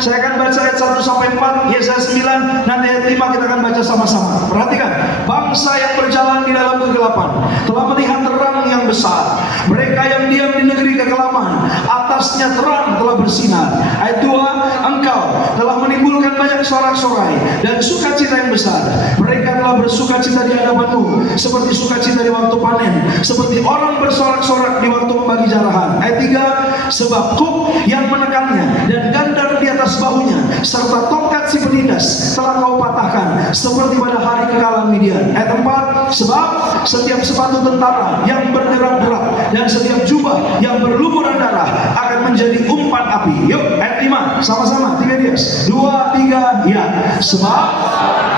Saya akan baca ayat 1 sampai 4, Yesaya 9, nanti ayat 5 kita akan baca sama-sama. Perhatikan, bangsa yang berjalan di dalam kegelapan telah melihat terang yang besar. Mereka yang diam di negeri kekelaman, atasnya terang telah bersinar. Ayat 2, engkau telah menimbulkan banyak sorak-sorai dan sukacita yang besar. Mereka telah bersukacita di hadapanmu seperti sukacita di waktu panen, seperti orang bersorak-sorak di waktu membagi jarahan. Ayat 3, sebab kuk yang menekannya dan gandar di atas bahunya serta tongkat si penindas telah kau patahkan seperti pada hari kekalahan Midian. Ayat 4, sebab setiap sepatu tentara yang berderak-derak dan setiap jubah yang berlumuran darah akan menjadi umpan api. Yuk, ayat 5 sama-sama, 3 Dias, 2, 3, ya. Sebab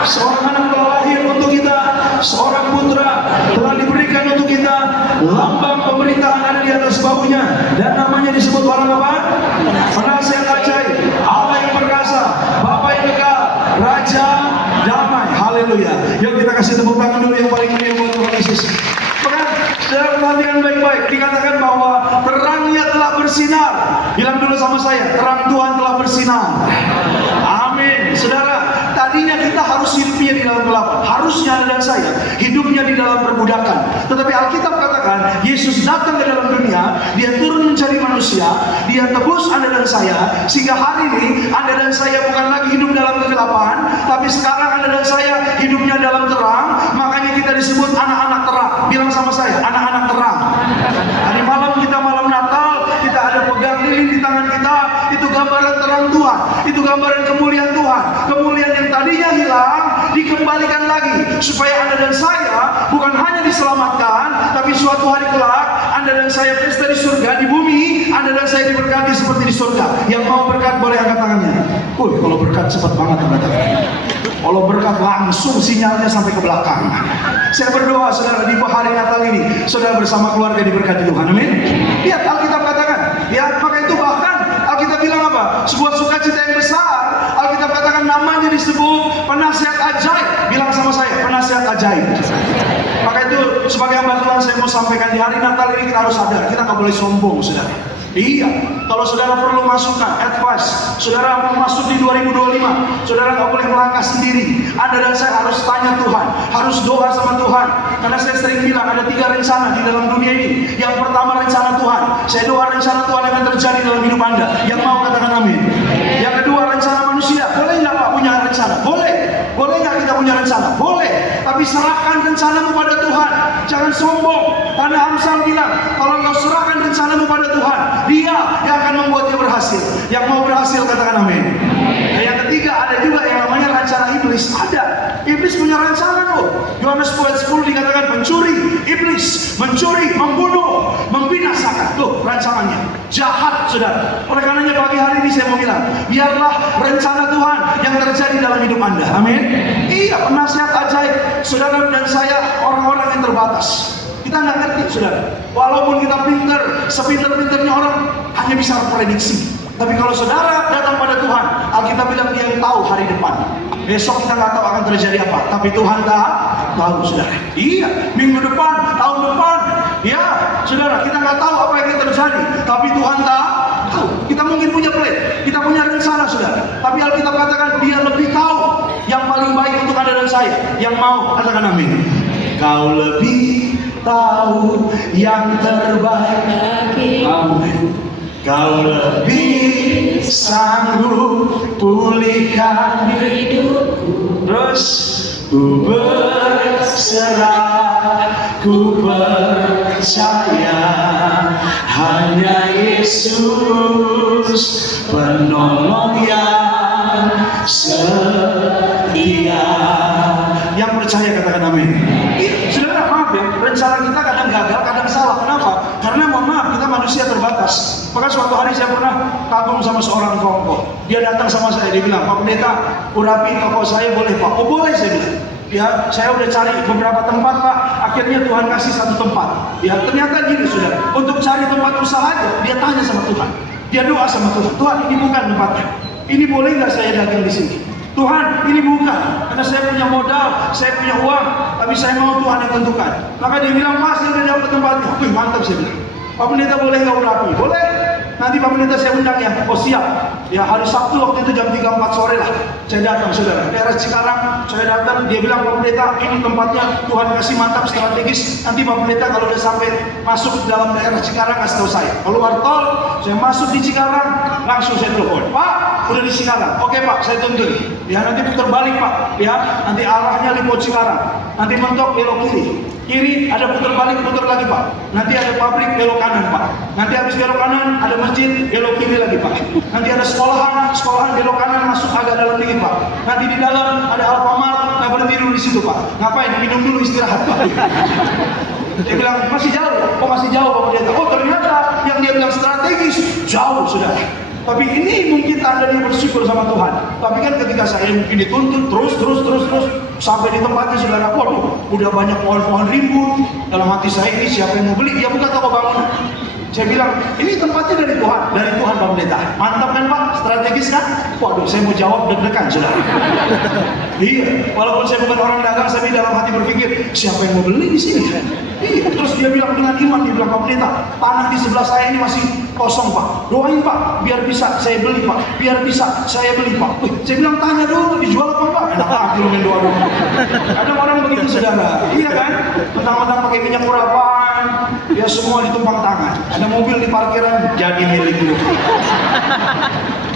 seorang anak telah lahir untuk kita, seorang putra telah diberikan untuk kita, lambang pemerintahan ada di atas bahunya, dan namanya disebut orang apa? Penasihat ajaib, Allah yang perkasa, Bapa yang kekal, Raja damai. Haleluya. Yuk kita kasih tepuk tangan dulu yang paling meriah buat Tuhan Yesus. Saudara perhatikan baik-baik, dikatakan bahwa terangnya telah bersinar. Bilang dulu sama saya, terang Tuhan telah bersinar. Amin. Saudara, tadinya kita harus hidupnya di dalam kegelapan. Harusnya Anda dan saya hidupnya di dalam perbudakan. Tetapi Alkitab katakan, Yesus datang ke dalam dunia, Dia turun mencari manusia, Dia tebus Anda dan saya, sehingga hari ini Anda dan saya bukan lagi hidup dalam kegelapan, tapi sekarang Anda dan saya hidupnya dalam terang. Makanya kita disebut anak-anak terang. Bilang sama saya, anak-anak terang. Hari malam kita malam Natal, kita ada pegang lilin di tangan kita, itu gambaran terang Tuhan, itu gambaran kemuliaan Tuhan. Kemuliaan yang tadinya hilang dikembalikan lagi, supaya Anda dan saya bukan hanya diselamatkan, tapi suatu hari kelak Anda dan saya pesta di surga, di bumi Anda dan saya diberkati seperti di surga. Yang mau berkat boleh angkat tangannya. Kalau berkat cepat banget angkat tangannya. Kalau berkat langsung sinyalnya sampai ke belakang. Saya berdoa saudara di hari Natal ini, saudara bersama keluarga diberkati Tuhan. Amin. Lihat Alkitab katakan, ya maka itu bahkan Alkitab bilang apa? Sebuah sukacita yang besar. Alkitab katakan namanya disebut penasihat ajaib. Bilang sama saya, penasihat ajaib. Maka itu sebagai hamba Tuhan saya mau sampaikan di hari Natal ini kita harus sadar, kita nggak boleh sombong saudara. Iya, kalau saudara perlu masukan, advice, saudara mau masuk di 2025, saudara nggak boleh melangkah sendiri. Anda dan saya harus tanya Tuhan, harus doa sama Tuhan. Karena saya sering bilang ada 3 rencana di dalam dunia ini. Yang pertama rencana Tuhan. Saya doa rencana Tuhan akan terjadi dalam hidup Anda. Yang mau katakan amin. Yang kedua rencana manusia. Boleh nggak Pak punya rencana? Boleh. Boleh nggak kita punya rencana? Boleh. Tapi serahkan rencanamu pada Tuhan. Jangan sombong. Karena Amsal bilang, kalau engkau serahkan rencanamu pada Tuhan, Dia yang akan membuatnya berhasil. Yang mau berhasil katakan amin. Nah, yang ketiga ada juga yang namanya rencana iblis. Ada. Iblis punya rencana loh. Yohanes 10 dikatakan pencuri, iblis, mencuri, membunuh, membinasakan. Tuh rencananya. Jahat saudara. Oleh karenanya pagi hari ini saya mau bilang, biarlah rencana Tuhan yang terjadi dalam hidup Anda. Amin. Iya, penasihat ajaib. Saudara dan saya orang-orang yang terbatas. Kita nggak ngerti saudara. Walaupun kita pinter, sepinter-pinternya orang hanya bisa prediksi. Tapi kalau saudara datang pada Tuhan, Alkitab bilang Dia yang tahu hari depan. Besok kita nggak tahu akan terjadi apa, tapi Tuhan tahu saudara. Iya, minggu depan, tahun depan, ya saudara, kita nggak tahu apa yang akan terjadi, tapi Tuhan tahu. Kita mungkin punya plan, kita punya rencana saudara, tapi Alkitab katakan Dia lebih tahu yang paling baik untuk Anda dan saya. Yang mau katakan amin. Kau lebih tahu yang terbaik bagi amin. Kau lebih sanggup pulihkan hidupku. Terus ku berserah, ku percaya hanya Yesus penolong yang setia. Yang percaya katakan amin. Saudara maaf ya, rencana kita kadang gagal, kadang salah. Kenapa? Karena mohon maaf, kita manusia terbatas. Maka suatu hari saya pernah kagum sama seorang kongko. Dia datang sama saya, dia bilang, Pak Pendeta, urapi toko saya boleh Pak? Oh boleh, saya bilang. Ya, saya udah cari beberapa tempat Pak. Akhirnya Tuhan kasih satu tempat. Ya, ternyata gini saudara, untuk cari tempat usaha aja, dia tanya sama Tuhan. Dia doa sama Tuhan. Tuhan, ini bukan tempatnya. Ini boleh nggak saya dagang di sini? Tuhan, ini bukan, karena saya punya modal, saya punya uang, tapi saya mau Tuhan yang tentukan. Maka dia bilang, Mas, saya udah dapat tempatnya. Wih, mantap saya bilang. Pak Pendeta boleh nggak urapi? Boleh. nanti Pak Pendeta saya undang ya. Oh siap. Ya hari Sabtu waktu itu jam 3-4 sore lah. Saya datang saudara. Daerah Cikarang, saya datang. Dia bilang, Pak Pendeta ini tempatnya Tuhan kasih mantap strategis. Nanti Pak Pendeta kalau udah sampai masuk dalam daerah Cikarang kasih tahu saya. Keluar tol, saya masuk di Cikarang, langsung saya telepon. Pak, udah di Cikarang. Oke Pak, saya tunggu. Ya nanti putar balik Pak. Ya nanti arahnya Lipo Cikarang. Nanti mentok belok kiri. Kiri ada putar balik, putar lagi Pak. Nanti ada pabrik, belok kanan Pak. Nanti habis belok kanan ada masjid, belok kiri lagi Pak. Nanti ada sekolahan belok kanan masuk agak dalam dikit Pak. Nanti di dalam ada Alfamart, nggak berhenti dulu di situ Pak. Ngapain? Minum dulu istirahat Pak. Dia bilang masih jauh. Oh masih jauh Pak Pendeta. Oh ternyata yang dia bilang strategis jauh sudah. Tapi ini mungkin tandanya bersyukur sama Tuhan. Tapi kan ketika saya mungkin dituntun terus sampai di tempatnya saudara, waduh, udah banyak pohon-pohon rimbun. Dalam hati saya ini siapa yang mau beli? Dia buka toko bangunan. Saya bilang, ini tempatnya dari Tuhan Pak Pendeta. Mantap kan Pak? Strategis kan? Waduh, saya mau jawab deg-degan saudara. Iya, walaupun saya bukan orang dagang, saya dalam hati berpikir, siapa yang mau beli di sini? Iya, terus dia bilang dengan iman, dia bilang, Pak Pendeta, tanah di sebelah saya ini masih kosong Pak. Doain Pak, biar bisa saya beli Pak. Biar bisa saya beli Pak. Saya bilang tanya dulu, dijual apa Pak? Enak aja lu main doa dulu. Ada orang begitu saudara, iya kan? Mentang-mentang pakai minyak urapan, ya semua ditumpang tangan. Ada mobil di parkiran, jadi milikku.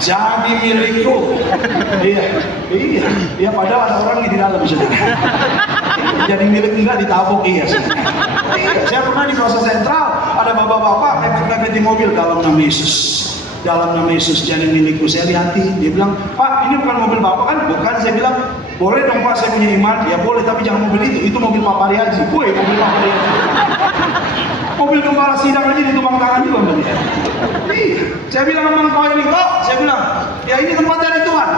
Jadi milikku. Iya, padahal ada orang di dalam saudara. Jadi milik enggak ditabok iya. Saya pernah di Plaza Sentral ada bapak-bapak mepet-mepet di mobil dalam nama Yesus. Dalam nama Yesus jadi milikku. Saya lihatin, dia bilang, Pak ini bukan mobil bapak kan? Bukan. Saya bilang, boleh dong Pak saya punya iman. Ya boleh tapi jangan mobil itu mobil Pak Pariaji. Woi mobil Pak Pariaji. Mobil gembala sidang aja ditumpang tangan juga mbak. Saya bilang memang kau ini kok. Saya bilang, ya ini tempat dari Tuhan.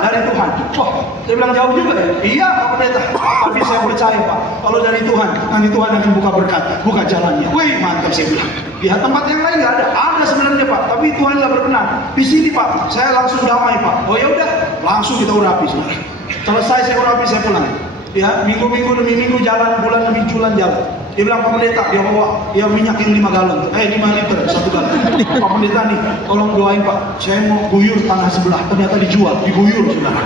Wah, saya bilang jauh juga ya. Iya Pak Pendeta. Tapi saya percaya Pak, kalau dari Tuhan, nanti Tuhan akan buka berkat, buka jalannya. Wih mantap saya bilang. Ya tempat yang lain nggak ada. Ada sebenarnya Pak, tapi Tuhan nggak berkenan. Di sini Pak, saya langsung damai Pak. Oh ya udah, langsung kita urapi saudara. Selesai saya urapi saya pulang. Ya minggu-minggu demi minggu jalan, bulan demi bulan jalan. Dia bilang Pak Pendeta, dia bawa ya minyak yang 5 galon, 5 liter 1 galon. Pak Pendeta nih, tolong doain Pak, saya mau guyur tanah sebelah, ternyata dijual, diguyur saudara.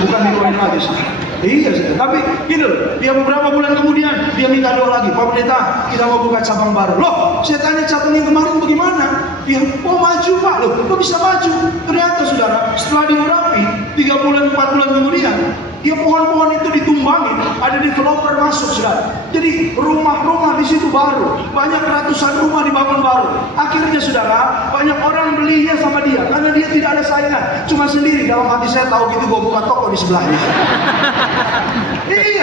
Bukan didoain lagi saudara. Iya saudara, tapi gitu loh, dia beberapa bulan kemudian dia minta doa lagi, Pak Pendeta, kita mau buka cabang baru. Loh, saya tanya cabang yang kemarin bagaimana? Dia, oh maju Pak, loh, kok bisa maju? Ternyata saudara, setelah diurapi 3 bulan 4 bulan kemudian, ya pohon-pohon itu ditumbangin, ada developer masuk saudara. Jadi rumah-rumah di situ baru, banyak ratusan rumah dibangun baru. Akhirnya saudara, banyak orang belinya sama dia karena dia tidak ada saingan, cuma sendiri. Dalam hati saya tahu gitu, gue buka toko di sebelahnya. Iya.